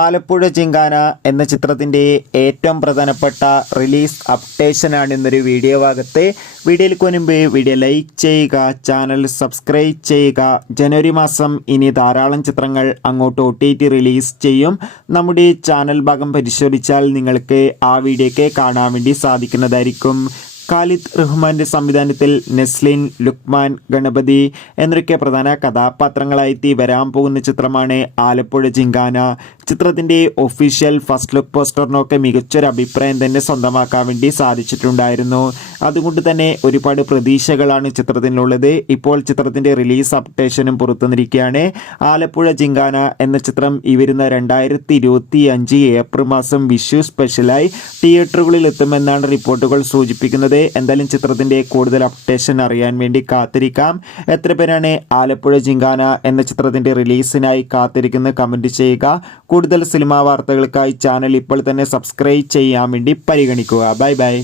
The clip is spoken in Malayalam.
ആലപ്പുഴ ജിങ്കാന എന്ന ചിത്രത്തിൻ്റെ ഏറ്റവും പ്രധാനപ്പെട്ട റിലീസ് അപ്ഡേഷനാണ് ഇന്നൊരു വീഡിയോ ഭാഗത്ത്. വീഡിയോയിലേക്ക് മുൻപ് വീഡിയോ ലൈക്ക് ചെയ്യുക, ചാനൽ സബ്സ്ക്രൈബ് ചെയ്യുക. ജനുവരി മാസം ഇനി ധാരാളം ചിത്രങ്ങൾ അങ്ങോട്ട് OTT റിലീസ് ചെയ്യും. നമ്മുടെ ചാനൽ ഭാഗം പരിശോധിച്ചാൽ നിങ്ങൾക്ക് ആ വീഡിയോയ്ക്ക് കാണാൻ വേണ്ടി സാധിക്കുന്നതായിരിക്കും. ഖാലിദ് റഹ്മാന്റെ സംവിധാനത്തിൽ നെസ്ലിൻ, ലുക്മാൻ, ഗണപതി എന്നൊക്കെ പ്രധാന കഥാപാത്രങ്ങളായി വരാൻ പോകുന്ന ചിത്രമാണ് ആലപ്പുഴ ജിങ്കാന. ചിത്രത്തിൻ്റെ ഒഫീഷ്യൽ ഫസ്റ്റ് ലുക്ക് പോസ്റ്ററിനൊക്കെ മികച്ചൊരു അഭിപ്രായം തന്നെ സ്വന്തമാക്കാൻ വേണ്ടി സാധിച്ചിട്ടുണ്ടായിരുന്നു. അതുകൊണ്ട് തന്നെ ഒരുപാട് പ്രതീക്ഷകളാണ് ചിത്രത്തിനുള്ളത്. ഇപ്പോൾ ചിത്രത്തിൻ്റെ റിലീസ് അപ്ഡേഷനും പുറത്തുവന്നിരിക്കുകയാണ്. ആലപ്പുഴ ജിങ്കാന എന്ന ചിത്രം ഈ വരുന്ന 2025 ഏപ്രിൽ മാസം വിഷു സ്പെഷ്യലായി തിയേറ്ററുകളിൽ എത്തുമെന്നാണ് റിപ്പോർട്ടുകൾ സൂചിപ്പിക്കുന്നത്. എന്തായാലും ചിത്രത്തിന്റെ കൂടുതൽ അപ്ഡേഷൻ അറിയാൻ വേണ്ടി കാത്തിരിക്കാം. എത്ര പേരാണ് ആലപ്പുഴ ജിങ്കാന എന്ന ചിത്രത്തിന്റെ റിലീസിനായി കാത്തിരിക്കുന്നത് കമന്റ് ചെയ്യുക. കൂടുതൽ സിനിമാ വാർത്തകൾക്കായി ചാനൽ ഇപ്പോൾ തന്നെ സബ്സ്ക്രൈബ് ചെയ്യാൻ വേണ്ടി പരിഗണിക്കുക. Bye bye.